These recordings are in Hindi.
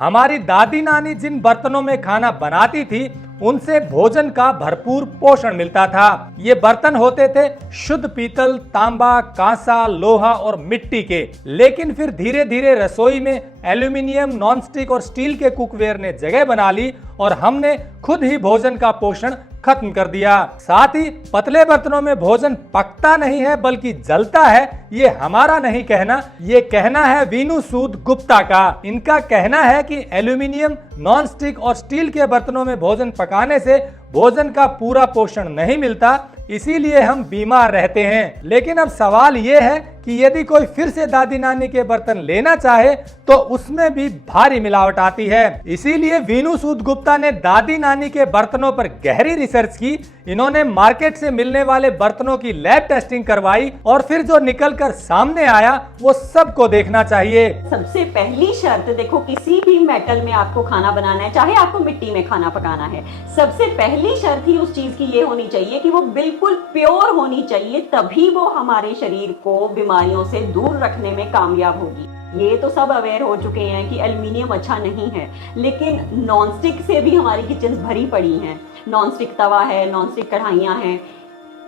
हमारी दादी नानी जिन बर्तनों में खाना बनाती थी उनसे भोजन का भरपूर पोषण मिलता था। ये बर्तन होते थे शुद्ध पीतल, तांबा, कांसा, लोहा और मिट्टी के। लेकिन फिर धीरे धीरे रसोई में एल्यूमिनियम, नॉनस्टिक और स्टील के कुकवेयर ने जगह बना ली और हमने खुद ही भोजन का पोषण खत्म कर दिया। साथ ही पतले बर्तनों में भोजन पकता नहीं है बल्कि जलता है। ये हमारा नहीं कहना, ये कहना है वीनू सूद गुप्ता का। इनका कहना है कि एल्यूमिनियम, नॉनस्टिक और स्टील के बर्तनों में भोजन पकाने से भोजन का पूरा पोषण नहीं मिलता, इसीलिए हम बीमार रहते हैं। लेकिन अब सवाल यह है कि यदि कोई फिर से दादी नानी के बर्तन लेना चाहे तो उसमें भी भारी मिलावट आती है। इसीलिए वीनू सूद गुप्ता ने दादी नानी के बर्तनों पर गहरी रिसर्च की। इन्होंने मार्केट से मिलने वाले बर्तनों की लैब टेस्टिंग करवाई और फिर जो निकल कर सामने आया वो सबको देखना चाहिए। सबसे पहली शर्त देखो, किसी भी मेटल में आपको खाना बनाना है, चाहे आपको मिट्टी में खाना पकाना है, सबसे पहली शर्त ही उस चीज की ये होनी चाहिए कि वो बिल्कुल प्योर होनी चाहिए, तभी वो हमारे शरीर को बीमारियों से दूर रखने में कामयाब होगी। ये तो सब अवेयर हो चुके हैं कि एल्युमिनियम अच्छा नहीं है, लेकिन नॉनस्टिक से भी हमारी किचन भरी पड़ी हैं। नॉनस्टिक तवा है, नॉनस्टिक कढ़ाइयाँ हैं,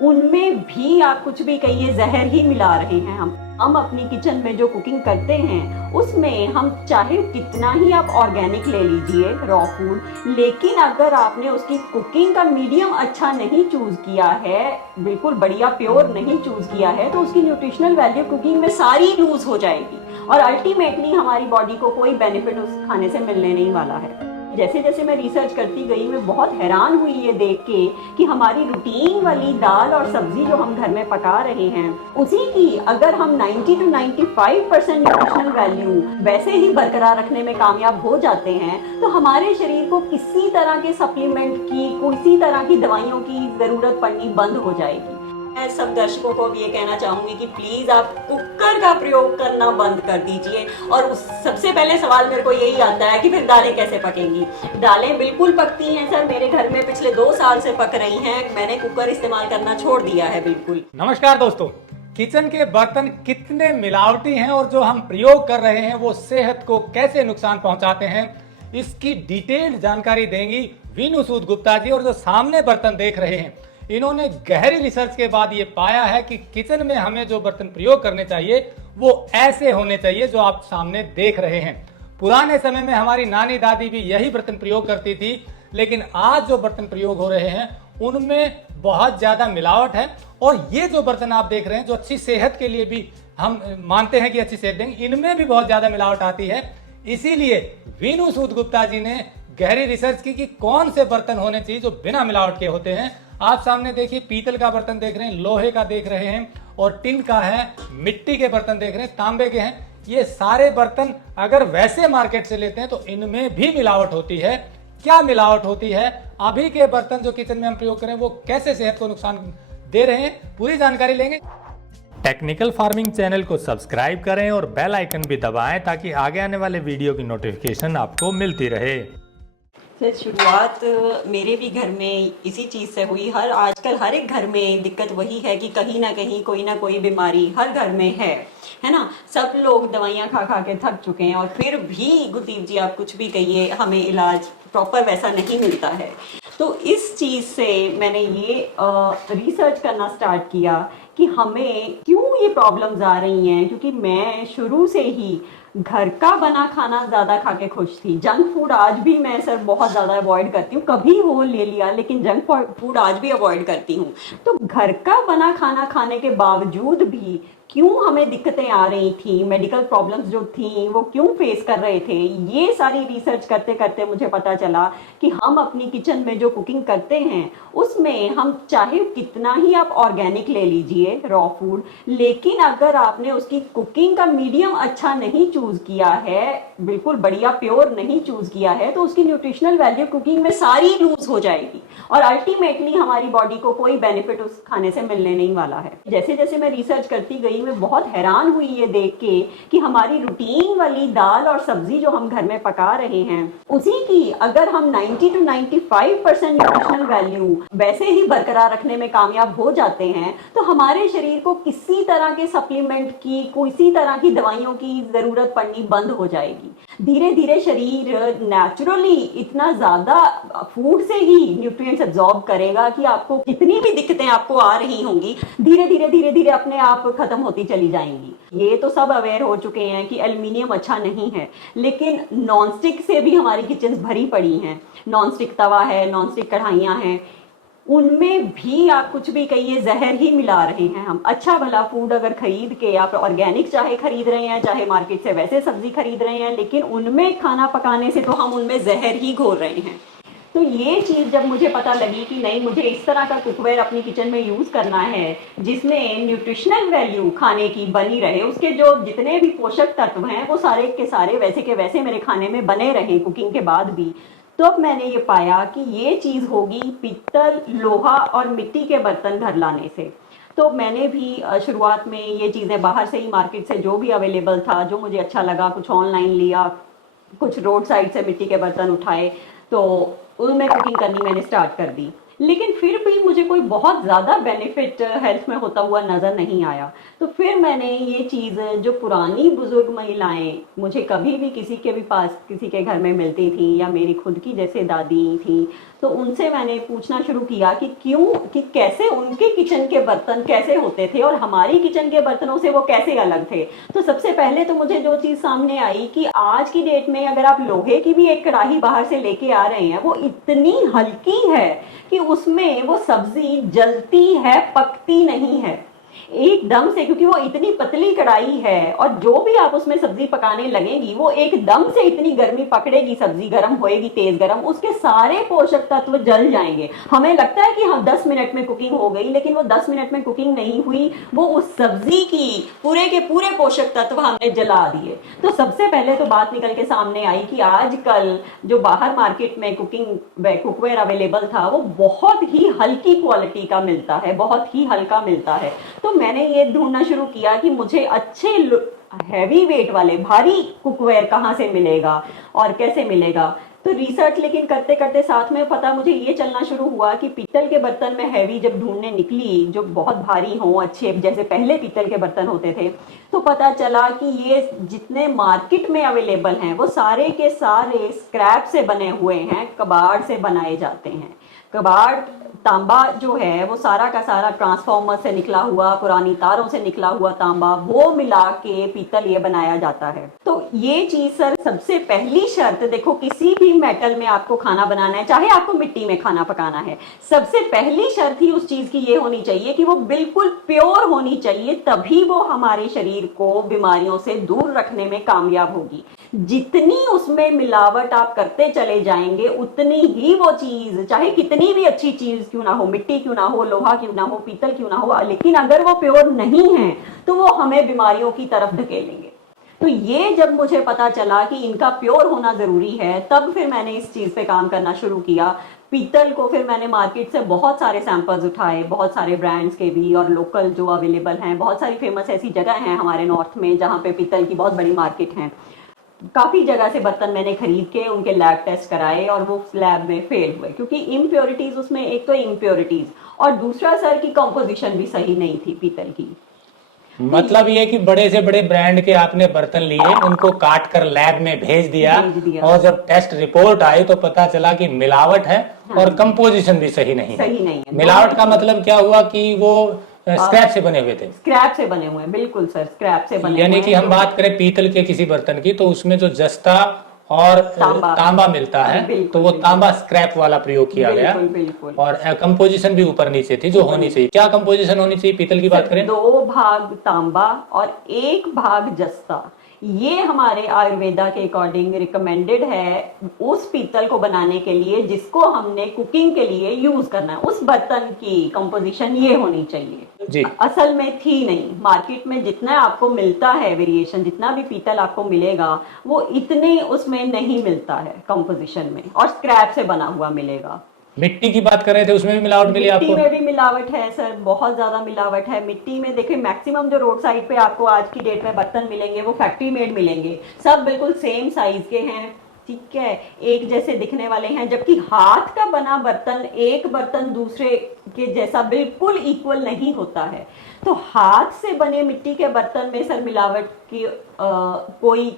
उनमें भी आप कुछ भी कहिए जहर ही मिला रहे हैं। हम अपनी किचन में जो कुकिंग करते हैं उसमें हम चाहे कितना ही आप ऑर्गेनिक ले लीजिए रॉ फूड, लेकिन अगर आपने उसकी कुकिंग का मीडियम अच्छा नहीं चूज किया है, बिल्कुल बढ़िया प्योर नहीं चूज किया है, तो उसकी न्यूट्रिशनल वैल्यू कुकिंग में सारी लूज हो जाएगी और अल्टीमेटली हमारी बॉडी को कोई बेनिफिट उस खाने से मिलने नहीं वाला है। जैसे जैसे मैं रिसर्च करती गई, मैं बहुत हैरान हुई ये देख के कि हमारी रूटीन वाली दाल और सब्जी जो हम घर में पका रहे हैं, उसी की अगर हम 90 to 95% न्यूट्रिशनल वैल्यू वैसे ही बरकरार रखने में कामयाब हो जाते हैं, तो हमारे शरीर को किसी तरह के सप्लीमेंट की, किसी तरह की दवाइयों की जरूरत पड़नी बंद हो जाएगी। मैं सब दर्शकों को भी ये कहना चाहूंगी कि प्लीज आप कुकर का प्रयोग करना बंद कर दीजिए। और सबसे पहले सवाल मेरे को यही आता है कि फिर दालें कैसे पकेंगी। दालें बिल्कुल पकती हैं सर, मेरे घर में पिछले 2 साल से पक रही हैं, मैंने कुकर इस्तेमाल करना छोड़ दिया है बिल्कुल। नमस्कार दोस्तों, किचन के बर्तन कितने मिलावटी हैं और जो हम प्रयोग कर रहे हैं वो सेहत को कैसे नुकसान पहुंचाते हैं, इसकी डिटेल्ड जानकारी देंगी वीनू सूद गुप्ता जी। और जो सामने बर्तन देख रहे हैं, इन्होंने गहरी रिसर्च के बाद ये पाया है कि किचन में हमें जो बर्तन प्रयोग करने चाहिए वो ऐसे होने चाहिए जो आप सामने देख रहे हैं। पुराने समय में हमारी नानी दादी भी यही बर्तन प्रयोग करती थी, लेकिन आज जो बर्तन प्रयोग हो रहे हैं उनमें बहुत ज्यादा मिलावट है। और ये जो बर्तन आप देख रहे हैं, जो अच्छी सेहत के लिए भी हम मानते हैं कि अच्छी सेहत देंगे, इनमें भी बहुत ज्यादा मिलावट आती है। इसीलिए वीनू सूद गुप्ता जी ने गहरी रिसर्च की कि कौन से बर्तन होने चाहिए जो बिना मिलावट के होते हैं। आप सामने देखिए, पीतल का बर्तन देख रहे हैं, लोहे का देख रहे हैं और टिन का है, मिट्टी के बर्तन देख रहे हैं, तांबे के हैं। ये सारे बर्तन अगर वैसे मार्केट से लेते हैं तो इनमें भी मिलावट होती है। क्या मिलावट होती है, अभी के बर्तन जो किचन में हम प्रयोग करें वो कैसे सेहत को नुकसान दे रहे हैं, पूरी जानकारी लेंगे। टेक्निकल फार्मिंग चैनल को सब्सक्राइब करें और बेल आइकन भी दबाएं ताकि आगे आने वाले वीडियो की नोटिफिकेशन आपको मिलती रहे। शुरुआत मेरे भी घर में इसी चीज़ से हुई। आजकल हर एक घर में दिक्कत वही है कि कहीं ना कहीं कोई ना कोई बीमारी हर घर में है ना। सब लोग दवाइयाँ खा खा के थक चुके हैं और फिर भी गुरदीप जी आप कुछ भी कहिए, हमें इलाज प्रॉपर वैसा नहीं मिलता है। तो इस चीज़ से मैंने ये रिसर्च करना स्टार्ट किया कि हमें क्यों ये प्रॉब्लम्स आ रही हैं, क्योंकि मैं शुरू से ही घर का बना खाना ज्यादा खा के खुश थी। जंक फूड आज भी मैं सर बहुत ज्यादा अवॉइड करती हूँ, कभी हो ले लिया, लेकिन जंक फूड आज भी अवॉइड करती हूँ। तो घर का बना खाना खाने के बावजूद भी क्यों हमें दिक्कतें आ रही थी, मेडिकल प्रॉब्लम्स जो थी वो क्यों फेस कर रहे थे, ये सारी रिसर्च करते करते मुझे पता चला कि हम अपनी किचन में जो कुकिंग करते हैं उसमें हम चाहे कितना ही आप ऑर्गेनिक ले लीजिए रॉ फूड, लेकिन अगर आपने उसकी कुकिंग का मीडियम अच्छा नहीं चूज किया है, बिल्कुल बढ़िया प्योर नहीं चूज किया है, तो उसकी न्यूट्रिशनल वैल्यू कुकिंग में सारी लूज हो जाएगी और अल्टीमेटली हमारी बॉडी को कोई बेनिफिट उस खाने से मिलने नहीं वाला है। जैसे जैसे मैं रिसर्च करती गई में बहुत हैरान हुई ये देख के कि हमारी रूटीन वाली दाल और सब्जी जो हम घर में पका रहे हैं उसी की अगर हम 90 to 95% न्यूट्रिशनल वैल्यू वैसे ही बरकरार रखने में कामयाब हो जाते हैं तो हमारे शरीर को किसी तरह के सप्लीमेंट की किसी तरह की दवाइयों की जरूरत पड़नी बंद हो जाएगी। धीरे धीरे शरीर नेचुरली इतना ज्यादा फूड से ही न्यूट्रिएंट्स एब्जॉर्ब करेगा कि आपको कितनी भी दिक्कतें आपको आ रही होंगी धीरे धीरे अपने आप खत्म होती चली जाएंगी। ये तो सब अवेयर हो चुके हैं कि एल्युमिनियम अच्छा नहीं है, लेकिन नॉनस्टिक से भी हमारी किचन्स भरी पड़ी हैं। नॉनस्टिक तवा है, नॉनस्टिक कढ़ाइयाँ हैं, उनमें भी आप कुछ भी कहिए जहर ही मिला रहे हैं। हम अच्छा भला फूड अगर खरीद के आप ऑर्गेनिक चाहे खरीद रहे हैं चाहे मार्केट से वैसे सब्जी खरीद रहे हैं, लेकिन उनमें खाना पकाने से तो हम उनमें जहर ही घोल रहे हैं। तो ये चीज़ जब मुझे पता लगी कि नहीं, मुझे इस तरह का कुकवेयर अपनी किचन में यूज़ करना है जिसमें न्यूट्रिशनल वैल्यू खाने की बनी रहे, उसके जो जितने भी पोषक तत्व हैं वो सारे के सारे वैसे के वैसे मेरे खाने में बने रहें कुकिंग के बाद भी, तो अब मैंने ये पाया कि ये चीज़ होगी पीतल, लोहा और मिट्टी के बर्तन घर लाने से। तो मैंने भी शुरुआत में ये चीज़ें बाहर से ही मार्केट से जो भी अवेलेबल था, जो मुझे अच्छा लगा, कुछ ऑनलाइन लिया, कुछ रोड साइड से मिट्टी के बर्तन उठाए, तो उनमें कुकिंग करनी मैंने स्टार्ट कर दी। लेकिन फिर भी मुझे कोई बहुत ज़्यादा बेनिफिट हेल्थ में होता हुआ नज़र नहीं आया। तो फिर मैंने ये चीज़ जो पुरानी बुजुर्ग महिलाएं मुझे कभी भी किसी के भी पास किसी के घर में मिलती थी या मेरी खुद की जैसे दादी थी, तो उनसे मैंने पूछना शुरू किया कि क्यों, कि कैसे उनके किचन के बर्तन कैसे होते थे और हमारी किचन के बर्तनों से वो कैसे अलग थे। तो सबसे पहले तो मुझे जो चीज़ सामने आई कि आज की डेट में अगर आप लोहे की भी एक कढ़ाई बाहर से लेके आ रहे हैं, वो इतनी हल्की है कि उसमें वो सब्जी जलती है, पकती नहीं है एकदम से, क्योंकि वो इतनी पतली कढ़ाई है और जो भी आप उसमें सब्जी पकाने लगेंगी वो एकदम से इतनी गर्मी पकड़ेगी, सब्जी गर्म होएगी, तेज गर्म, उसके सारे पोषक तत्व जल जाएंगे। हमें लगता है कि हाँ 10 मिनट में कुकिंग हो गई, लेकिन वो 10 मिनट में कुकिंग नहीं हुई, वो उस सब्जी की पूरे के पूरे पोषक तत्व हमने जला दिए। तो सबसे पहले तो बात निकल के सामने आई कि आजकल जो बाहर मार्केट में कुकवेयर अवेलेबल था वो बहुत ही हल्की क्वालिटी का मिलता है, बहुत ही हल्का मिलता है। तो मैंने ये ढूंढना शुरू किया कि मुझे अच्छे हैवी वेट वाले भारी कुकवेयर कहाँ से मिलेगा और कैसे मिलेगा। तो रिसर्च लेकिन करते करते साथ में पता मुझे ये चलना शुरू हुआ कि पीतल के बर्तन में हैवी जब ढूंढने निकली जो बहुत भारी हो, अच्छे जैसे पहले पीतल के बर्तन होते थे, तो पता चला कि ये जितने मार्केट में अवेलेबल हैं वो सारे के सारे स्क्रैप से बने हुए हैं, कबाड़ से बनाए जाते हैं। कबाड़ तांबा जो है वो सारा का सारा ट्रांसफार्मर से निकला हुआ, पुरानी तारों से निकला हुआ तांबा, वो मिला के पीतल ये बनाया जाता है। तो ये चीज सर सबसे पहली शर्त, देखो किसी भी मेटल में आपको खाना बनाना है, चाहे आपको मिट्टी में खाना पकाना है, सबसे पहली शर्त ही उस चीज की ये होनी चाहिए कि वो बिल्कुल प्योर होनी चाहिए, तभी वो हमारे शरीर को बीमारियों से दूर रखने में कामयाब होगी। जितनी उसमें मिलावट आप करते चले जाएंगे उतनी ही वो चीज, चाहे कितनी भी अच्छी चीज क्यों ना हो, मिट्टी क्यों ना हो, लोहा क्यों ना हो, पीतल क्यों ना हो, लेकिन अगर वो प्योर नहीं है तो वो हमें बीमारियों की तरफ धकेलेंगे। तो ये जब मुझे पता चला कि इनका प्योर होना जरूरी है, तब फिर मैंने इस चीज पे काम करना शुरू किया। पीतल को फिर मैंने मार्केट से बहुत सारे सैंपल्स उठाए, बहुत सारे ब्रांड्स के भी और लोकल जो अवेलेबल हैं, बहुत सारी फेमस ऐसी जगह हैं हमारे नॉर्थ में जहाँ पे पीतल की बहुत बड़ी मार्केट है। काफ़ी जगह से बर्तन मैंने खरीद के उनके लैब टेस्ट कराए और वो लैब में फेल हुए, क्योंकि इम्प्योरिटीज़ उसमें, एक तो इम्प्योरिटीज़ और दूसरा सर की कंपोजिशन भी सही नहीं थी पीतल की। मतलब ये कि बड़े से बड़े ब्रांड के आपने बर्तन लिए, उनको काट कर लैब में भेज दिया और जब टेस्ट रिपोर्ट आई तो पता चला कि मिलावट है। हाँ। और कंपोजिशन भी सही नहीं है। मिलावट का मतलब क्या हुआ कि वो स्क्रैप से बने हुए थे। स्क्रैप से बने हुए, बिल्कुल सर, स्क्रैप से बने, यानी कि हम बात करें पीतल के किसी बर्तन की तो उसमें जो जस्ता और तांबा मिलता है, तो वो तांबा स्क्रैप वाला प्रयोग किया गया। बिल्कुल। और कंपोजिशन भी ऊपर नीचे थी जो होनी चाहिए। क्या कंपोजिशन होनी चाहिए पीतल की बात करें? 2 भाग तांबा और 1 भाग जस्ता, ये हमारे आयुर्वेदा के अकॉर्डिंग रिकमेंडेड है उस पीतल को बनाने के लिए जिसको हमने कुकिंग के लिए यूज करना है। उस बर्तन की कंपोजिशन ये होनी चाहिए जी। असल में थी नहीं। मार्केट में जितना आपको मिलता है वेरिएशन, जितना भी पीतल आपको मिलेगा वो इतने उसमें नहीं मिलता है कंपोजिशन में, और स्क्रैप से बना हुआ मिलेगा। मिट्टी की बात कर रहे थे, उसमें भी मिलावट मिली मिट्टी आपको? में भी मिलावट है सर, बहुत ज्यादा मिलावट है मिट्टी में। देखिए मैक्सिमम जो रोड साइड पे आपको आज की डेट में बर्तन मिलेंगे वो फैक्ट्री मेड मिलेंगे, सब बिल्कुल सेम साइज के हैं, ठीक है, एक जैसे दिखने वाले हैं। जबकि हाथ का बना बर्तन एक बर्तन दूसरे के जैसा बिल्कुल इक्वल नहीं होता है। तो हाथ से बने मिट्टी के बर्तन में सर मिलावट की कोई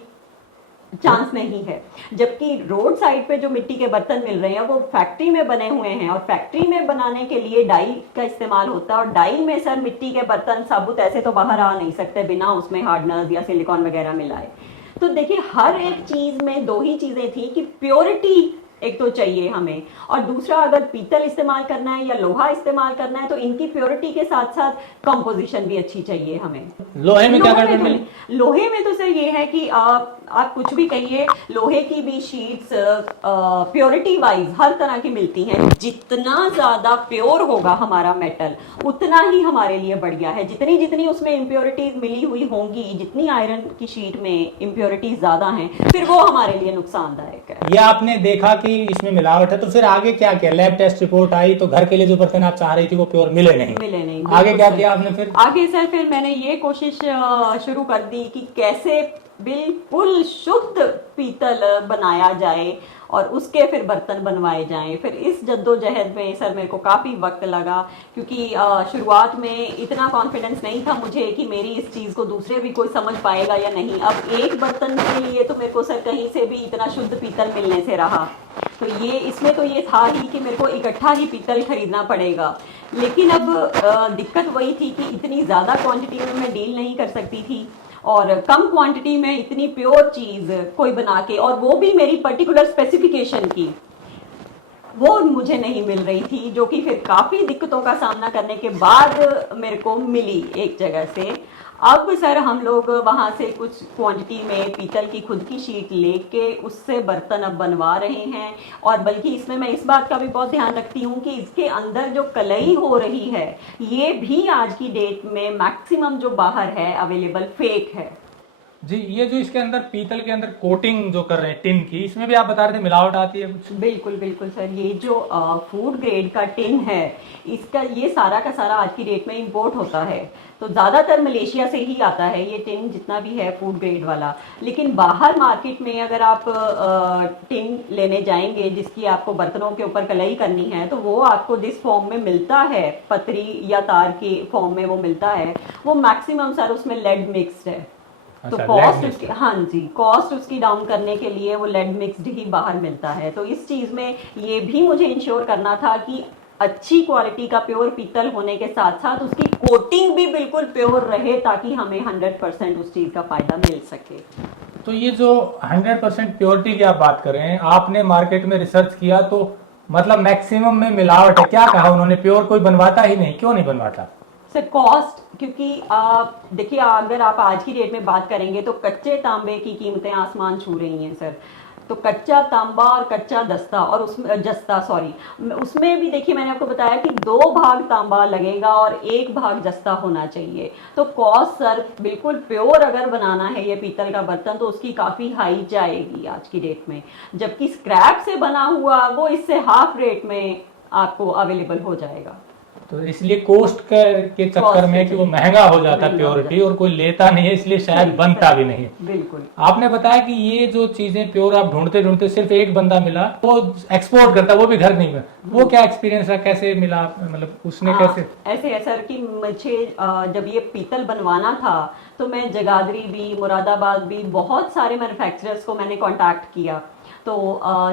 चांस नहीं है। जबकि रोड साइड पे जो मिट्टी के बर्तन मिल रहे हैं वो फैक्ट्री में बने हुए हैं, और फैक्ट्री में बनाने के लिए डाई का इस्तेमाल होता है, और डाई में सर मिट्टी के बर्तन साबुत ऐसे तो बाहर आ नहीं सकते बिना उसमें हार्डनर्स या सिलिकॉन वगैरह मिलाए। तो देखिए हर एक चीज में दो ही चीजें थी कि प्योरिटी एक तो चाहिए हमें, और दूसरा अगर पीतल इस्तेमाल करना है या लोहा इस्तेमाल करना है तो इनकी प्योरिटी के साथ साथ कंपोजिशन भी अच्छी चाहिए हमें। लोहे में क्या गड़बड़ मिली? लोहे में तो सर ये है कि आप कुछ भी कहिए, लोहे की भी शीट्स प्योरिटी वाइज हर तरह की मिलती हैं। जितना ज्यादा प्योर होगा हमारा मेटल उतना ही हमारे लिए बढ़िया है। जितनी जितनी उसमें इम्प्योरिटीज मिली हुई होंगी, जितनी आयरन की शीट में इम्प्योरिटीज ज्यादा हैं, फिर वो हमारे लिए नुकसानदायक है। ये आपने देखा कि इसमें मिलावट है, तो फिर आगे क्या किया? लैब टेस्ट रिपोर्ट आई तो घर के लिए जो बर्तन आप चाह रही थी वो प्योर मिले नहीं। आगे क्या किया आपने फिर? आगे सर फिर मैंने ये कोशिश शुरू कर दी कि कैसे बिल्कुल शुद्ध पीतल बनाया जाए और उसके फिर बर्तन बनवाए जाएं। फिर इस जद्दोजहद में सर मेरे को काफ़ी वक्त लगा, क्योंकि शुरुआत में इतना कॉन्फिडेंस नहीं था मुझे कि मेरी इस चीज़ को दूसरे भी कोई समझ पाएगा या नहीं। अब एक बर्तन के लिए तो मेरे को सर कहीं से भी इतना शुद्ध पीतल मिलने से रहा, तो ये इसमें तो ये था ही कि मेरे को इकट्ठा ही पीतल खरीदना पड़ेगा। लेकिन अब दिक्कत वही थी कि इतनी ज़्यादा क्वांटिटी में मैं डील नहीं कर सकती थी, और कम क्वांटिटी में इतनी प्योर चीज़ कोई बना के, और वो भी मेरी पर्टिकुलर स्पेसिफिकेशन की, वो मुझे नहीं मिल रही थी, जो कि फिर काफ़ी दिक्कतों का सामना करने के बाद मेरे को मिली एक जगह से। अब सर हम लोग वहाँ से कुछ क्वांटिटी में पीतल की खुद की शीट लेके उससे बर्तन अब बनवा रहे हैं। और बल्कि इसमें मैं इस बात का भी बहुत ध्यान रखती हूँ कि इसके अंदर जो कलई हो रही है ये भी आज की डेट में मैक्सिमम जो बाहर है अवेलेबल फेक है जी। ये जो इसके अंदर पीतल के अंदर कोटिंग जो कर रहे हैं टिन की, इसमें भी आप बता रहे थे मिलावट आती है कुछ? बिल्कुल बिल्कुल सर, ये जो फूड ग्रेड का टिन है इसका ये सारा का सारा आज की डेट में इंपोर्ट होता है। तो ज़्यादातर मलेशिया से ही आता है ये टिन जितना भी है फूड ग्रेड वाला। लेकिन बाहर मार्केट में अगर आप टिन लेने जाएंगे जिसकी आपको बर्तनों के ऊपर कलई करनी है, तो वो आपको जिस फॉर्म में मिलता है, पतरी या तार के फॉर्म में वो मिलता है, वो मैक्सिमम सर उसमें लेड मिक्स्ड है। तो कॉस्ट उसकी, हाँ जी, कॉस्ट उसकी डाउन करने के लिए वो लेड मिक्स्ड ही बाहर मिलता है। तो इस चीज़ में ये भी मुझे इंश्योर करना था कि अच्छी क्वालिटी का प्योर पीतल होने के साथ साथ उसकी कोटिंग भी बिल्कुल प्योर रहे, ताकि हमें 100% उस चीज़ का फायदा मिल सके। तो ये जो 100% प्योरिटी की आप बात कर रहे हैं, आपने मार्केट में रिसर्च किया तो मतलब मैक्सिमम में मिलावट है, क्या कहा उन्होंने? प्योर कोई बनवाता ही नहीं, क्यों नहीं बनवाता? सर कॉस्ट, क्योंकि देखिए अगर आप आज की डेट में बात करेंगे तो कच्चे तांबे की कीमतें आसमान छू रही हैं सर। तो कच्चा तांबा और कच्चा दस्ता और उसमें जस्ता सॉरी उसमें भी देखिए मैंने आपको बताया कि 2 भाग तांबा लगेगा और 1 भाग जस्ता होना चाहिए। तो कॉस्ट सर बिल्कुल प्योर अगर बनाना है ये पीतल का बर्तन तो उसकी काफ़ी हाई जाएगी आज की डेट में, जबकि स्क्रैप से बना हुआ वो इससे हाफ रेट में आपको अवेलेबल हो जाएगा। तो इसलिए कॉस्ट के चक्कर में कि वो महंगा हो जाता है प्योरिटी, और कोई लेता नहीं है, इसलिए शायद बनता भी नहीं। बिल्कुल। आपने बताया कि ये जो चीजें प्योर आप ढूंढते ढूंढते सिर्फ एक बंदा मिला, वो एक्सपोर्ट करता, वो भी घर नहीं में, वो क्या एक्सपीरियंस रहा, कैसे मिला, मतलब उसने कैसे? ऐसे है सर कि मुझे जब ये पीतल बनवाना था तो मैं जगाधरी भी, मुरादाबाद भी, बहुत सारे मैन्युफैक्चरर्स को मैंने कांटेक्ट किया। तो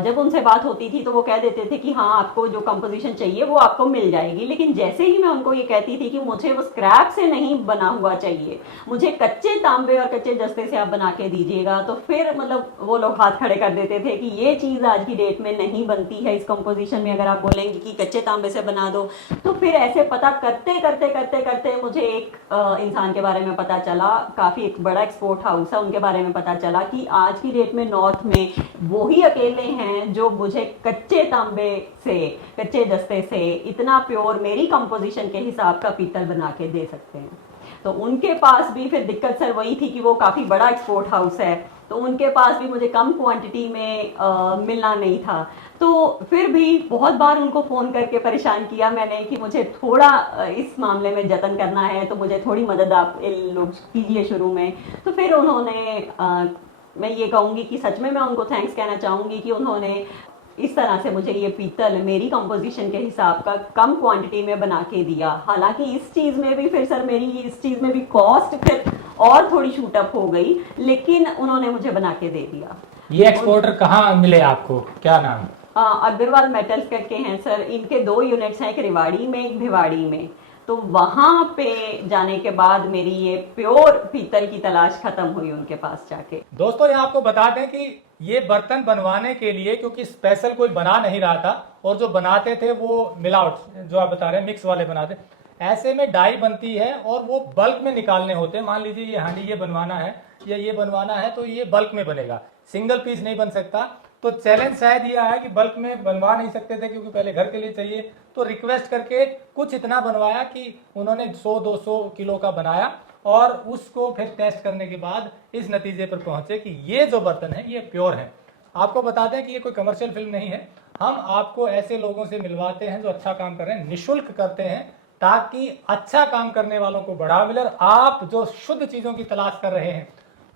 जब उनसे बात होती थी तो वो कह देते थे कि हाँ आपको जो कंपोजिशन चाहिए वो आपको मिल जाएगी। लेकिन जैसे ही मैं उनको ये कहती थी कि मुझे वो स्क्रैप से नहीं बना हुआ चाहिए, मुझे कच्चे तांबे और कच्चे जस्ते से आप बना के दीजिएगा, तो फिर मतलब वो लोग हाथ खड़े कर देते थे कि ये चीज़ आज की डेट में नहीं बनती है इस कंपोजिशन में। अगर आप बोलेंगे कि कच्चे तांबे से बना दो, तो फिर ऐसे पता करते करते करते करते मुझे एक इंसान के बारे में पता चला, काफ़ी एक बड़ा एक्सपोर्ट हाउस है, उनके बारे में पता चला कि आज की डेट में नॉर्थ में वो ही अकेले हैं जो मुझे कच्चे तांबे से, कच्चे जस्ते से इतना प्योर मेरी कंपोजिशन के हिसाब का पीतल बना के दे सकते हैं। तो उनके पास भी फिर दिक्कत सर वही थी कि वो काफ़ी बड़ा एक्सपोर्ट हाउस है, तो उनके पास भी मुझे कम क्वांटिटी में मिलना नहीं था। तो फिर भी बहुत बार उनको फ़ोन करके परेशान किया मैंने कि मुझे थोड़ा इस मामले में जतन करना है, तो मुझे थोड़ी मदद आप इन लोग कीजिए शुरू में। तो फिर उन्होंने मैं ये कहूँगी कि सच में मैं उनको थैंक्स कहना चाहूँगी कि उन्होंने इस तरह से मुझे ये पीतल मेरी कंपोजिशन के हिसाब का कम क्वांटिटी में बना के दिया। हालांकि इस चीज़ में भी फिर सर मेरी इस चीज़ में भी कॉस्ट फिर और थोड़ी शूट अप हो गई, लेकिन उन्होंने मुझे बना के दे दिया। ये एक्सपोर्टर कहाँ मिले आपको, क्या नाम? अग्रवाल मेटल्स करके हैं सर। इनके 2 यूनिट्स हैं, एक रेवाड़ी में एक भिवाड़ी में। तो वहां पे जाने के बाद मेरी ये प्योर पीतल की तलाश खत्म हुई उनके पास जाके। दोस्तों यहाँ आपको बता दें कि ये बर्तन बनवाने के लिए, क्योंकि स्पेशल कोई बना नहीं रहा था और जो बनाते थे वो मिलावट, जो आप बता रहे हैं मिक्स वाले बनाते, ऐसे में डाई बनती है और वो बल्क में निकालने होते हैं। मान लीजिए ये हांडी ये बनवाना है या ये बनवाना है तो ये बल्क में बनेगा, सिंगल पीस नहीं बन सकता। तो चैलेंज शायद ये आया कि बल्क में बनवा नहीं सकते थे क्योंकि पहले घर के लिए चाहिए, तो रिक्वेस्ट करके कुछ इतना बनवाया कि उन्होंने 100-200 किलो का बनाया और उसको फिर टेस्ट करने के बाद इस नतीजे पर पहुंचे कि ये जो बर्तन है ये प्योर है। आपको बता दें कि ये कोई कमर्शियल फिल्म नहीं है, हम आपको ऐसे लोगों से मिलवाते हैं जो अच्छा काम कर रहे हैं, निःशुल्क करते हैं ताकि अच्छा काम करने वालों को बढ़ावा मिले और आप जो शुद्ध चीजों की तलाश कर रहे हैं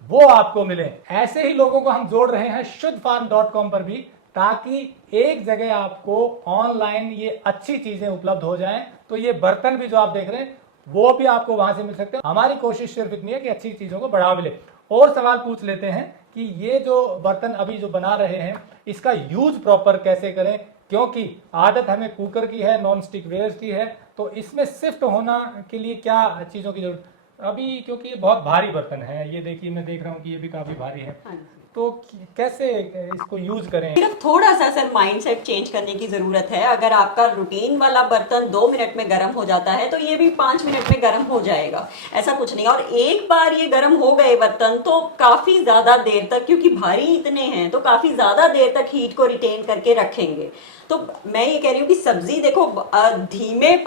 वो आपको मिले। ऐसे ही लोगों को हम जोड़ रहे हैं शुद्धफार्म.com पर भी, ताकि एक जगह आपको ऑनलाइन ये अच्छी चीजें उपलब्ध हो जाएं। तो ये बर्तन भी जो आप देख रहे हैं वो भी आपको वहां से मिल सकते हैं। हमारी कोशिश सिर्फ इतनी है कि अच्छी चीजों को बढ़ावा मिले। और सवाल पूछ लेते हैं कि ये जो बर्तन अभी जो बना रहे हैं इसका यूज प्रॉपर कैसे करें, क्योंकि आदत हमें कुकर की है, नॉन स्टिक वेयर्स की है, तो इसमें शिफ्ट होना के लिए क्या चीजों की जरूरत अभी, क्योंकि ये बहुत भारी बर्तन है। ये देखिए मैं देख रहा हूँ कि ये भी काफी भारी है, तो कैसे इसको यूज करें? सिर्फ थोड़ा सा सर माइंडसेट चेंज करने की जरूरत है। अगर आपका रूटीन वाला बर्तन 2 मिनट में गर्म हो जाता है तो ये भी 5 मिनट में गर्म हो जाएगा, ऐसा कुछ नहीं। और एक बार ये गर्म हो गए बर्तन तो काफी ज्यादा देर तक, क्योंकि भारी इतने हैं तो काफी ज्यादा देर तक हीट को रिटेन करके रखेंगे। तो मैं ये कह रही हूँ कि सब्जी देखो धीमे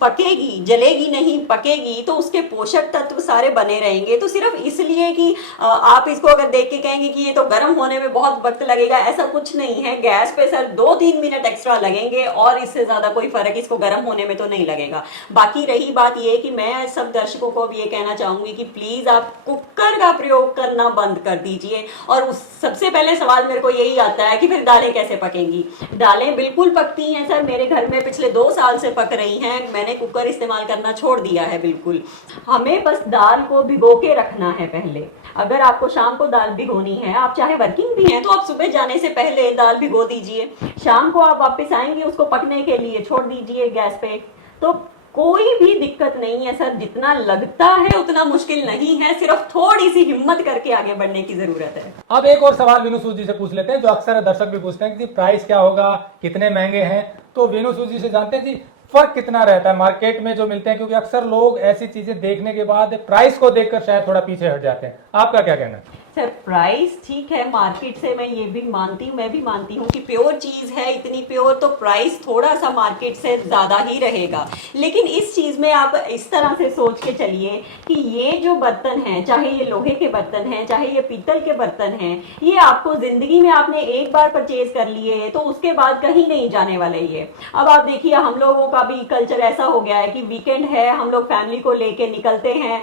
पकेगी, जलेगी नहीं, पकेगी, तो उसके पोषक तत्व सारे बने रहेंगे। तो सिर्फ इसलिए कि आप इसको अगर देख के कहेंगे कि ये तो गर्म होने में बहुत वक्त लगेगा, ऐसा कुछ नहीं है। गैस पे सर 2-3 मिनट एक्स्ट्रा लगेंगे और इससे ज्यादा कोई फर्क इसको गर्म होने में तो नहीं लगेगा। बाकी रही बात ये कि मैं सब दर्शकों को भी ये कहना चाहूंगी कि प्लीज आप कुकर का प्रयोग करना बंद कर दीजिए। और सबसे पहले सवाल मेरे को यही आता है कि फिर दालें कैसे पकेंगी। दालें बिल्कुल पकती हैं सर, मेरे घर में पिछले 2 साल से पक रही हैं। मैंने कुकर इस्तेमाल करना छोड़ दिया है बिल्कुल। हमें बस दाल को भिगो के रखना है पहले। अगर आपको शाम को दाल भिगोनी है, आप चाहे वर्किंग भी हैं तो आप सुबह जाने से पहले दाल भिगो दीजिए, शाम को आप वापस आएंगे उसको पकने के लिए छोड़ दीजिए गैस पे। तो कोई भी दिक्कत नहीं है सर, जितना लगता है उतना मुश्किल नहीं है, सिर्फ थोड़ी सी हिम्मत करके आगे बढ़ने की जरूरत है। अब एक और सवाल विनू सूद जी से पूछ लेते हैं, जो अक्सर दर्शक भी पूछते हैं कि प्राइस क्या होगा, कितने महंगे हैं। तो विनू सूद जी से जानते हैं जी फर्क कितना रहता है मार्केट में जो मिलते हैं, क्योंकि अक्सर लोग ऐसी चीजें देखने के बाद प्राइस को देखकर शायद थोड़ा पीछे हट जाते हैं। आपका क्या कहना है? सर प्राइस ठीक है मार्केट से, मैं ये भी मानती हूँ, मैं भी मानती हूँ कि प्योर चीज है, इतनी प्योर तो प्राइस थोड़ा सा मार्केट से ज्यादा ही रहेगा। लेकिन इस चीज में आप इस तरह से सोच के चलिए कि ये जो बर्तन हैं, चाहे ये लोहे के बर्तन हैं, चाहे ये पीतल के बर्तन हैं, ये आपको जिंदगी में आपने एक बार परचेज कर लिए तो उसके बाद कहीं नहीं जाने वाले ये। अब आप देखिए हम लोगों का भी कल्चर ऐसा हो गया है कि वीकेंड है, हम लोग फैमिली को लेके निकलते हैं,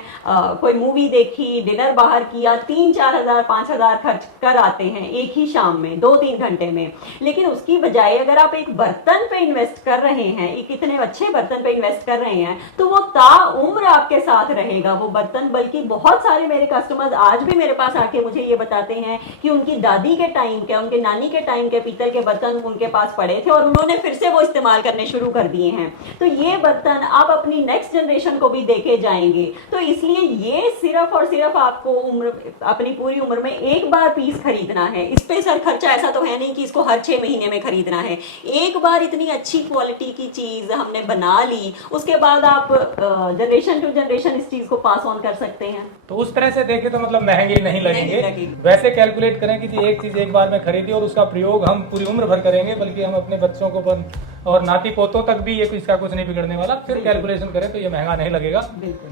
कोई मूवी देखी, डिनर बाहर किया, 3-4 हजार 5,000 खर्च कर आते हैं एक ही शाम में 2-3 घंटे में। लेकिन उसकी बजाय अगर आप एक बर्तन पे इन्वेस्ट कर रहे हैं, एक इतने अच्छे बर्तन पे इन्वेस्ट कर रहे हैं, तो वो ताउम्र आपके साथ रहेगा वो बर्तन। बल्कि बहुत सारे मेरे कस्टमर्स आज भी मेरे पास आके मुझे ये बताते हैं कि उनकी दादी के टाइम के, उनके नानी के टाइम के पीतल के बर्तन उनके पास पड़े थे और उन्होंने फिर से वो इस्तेमाल करने शुरू कर दिए हैं। तो ये बर्तन आप अपनी नेक्स्ट जनरेशन को भी देके जाएंगे। तो इसलिए ये सिर्फ और सिर्फ आपको अपनी पूरी उम्र में एक बार पीस खरीदना है। इस पे सर खर्चा ऐसा तो है नहीं कि इसको हर 6 महीने में खरीदना है। एक बार इतनी अच्छी क्वालिटी की चीज हमने बना ली, उसके बाद आप जनरेशन टू जनरेशन इस चीज को पास ऑन कर सकते हैं। तो उस तरह से देखें तो मतलब महंगी नहीं लगेंगे। वैसे कैलकुलेट करें कि जी एक चीज एक बार में खरीदी और उसका प्रयोग हम पूरी उम्र भर करेंगे, बल्कि हम अपने बच्चों को और नाती पोतों तक भी ये इसका कुछ नहीं बिगड़ने वाला। फिर कैलकुलेशन करें तो ये महंगा नहीं लगेगा।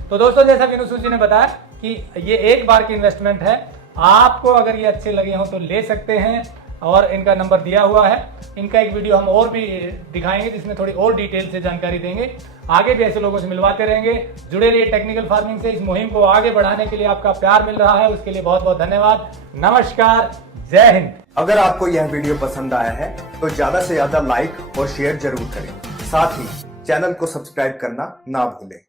तो दोस्तों जैसा विनू सूद जी ने बताया कि ये एक बार की इन्वेस्टमेंट है, आपको अगर ये अच्छे लगे हो तो ले सकते हैं, और इनका नंबर दिया हुआ है। इनका एक वीडियो हम और भी दिखाएंगे जिसमें थोड़ी और डिटेल से जानकारी देंगे। आगे भी ऐसे लोगों से मिलवाते रहेंगे। जुड़े रहिए टेक्निकल फार्मिंग से। इस मुहिम को आगे बढ़ाने के लिए आपका प्यार मिल रहा है, उसके लिए बहुत बहुत धन्यवाद। नमस्कार, जय हिंद। अगर आपको यह वीडियो पसंद आया है तो ज्यादा से ज्यादा लाइक और शेयर जरूर करें। साथ ही चैनल को सब्सक्राइब करना ना भूलें।